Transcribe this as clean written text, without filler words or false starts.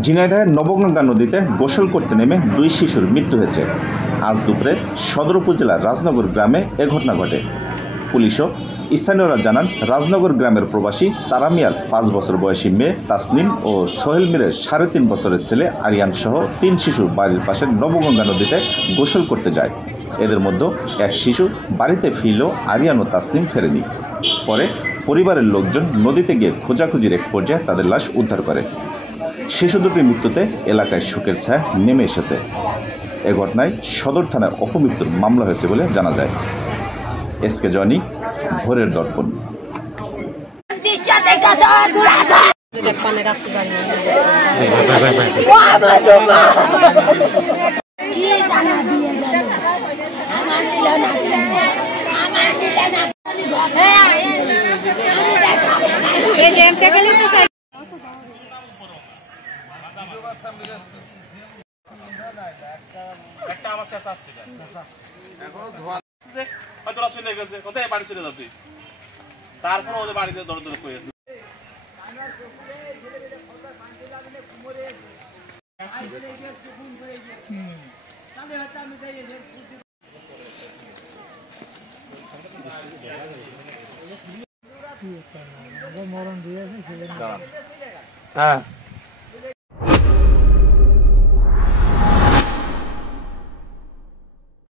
ঝিনাইদহের নবগঙ্গা নদীতে গোসল করতে নেমে 2 শিশুর মৃত্যু হয়েছে। আজ দুপুরে সদর উপজেলার রাজনগর গ্রামে এ ঘটনা ঘটে। পুলিশ ও স্থানীয়রা জানান, রাজনগর গ্রামের প্রবাসী তারা মিয়ার 5 বছর বয়সী মেয়ে তাসনিম ও সোহেল মিরের 3.5 বছরের ছেলে আরিয়ান সহ 3 শিশু বাড়ির পাশের নবগঙ্গা নদীতে গোসল করতে যায়। এদের মধ্যে এক শিশু বাড়িতে ফিরলেও আরিয়ান ও তাসনিম ফেরেনি। পরে পরিবারের লোকজন নদীতে গিয়ে খোঁজাখুঁজির এক পর্যায়ে তাদের লাশ উদ্ধার করে। শিশু দুটির মৃত্যুতে এলাকায় শোকের ছায়া নেমে এসেছে। এ ঘটনায় সদর থানায় অপমৃত্যুর মামলা হয়েছে বলে জানা যায়। এসকে জনি, ভোরের দর্পণ। কোথায় বাড়ি চলে যাবি, তারপর ওদের বাড়িতে দর দর করে মরণ দিয়ে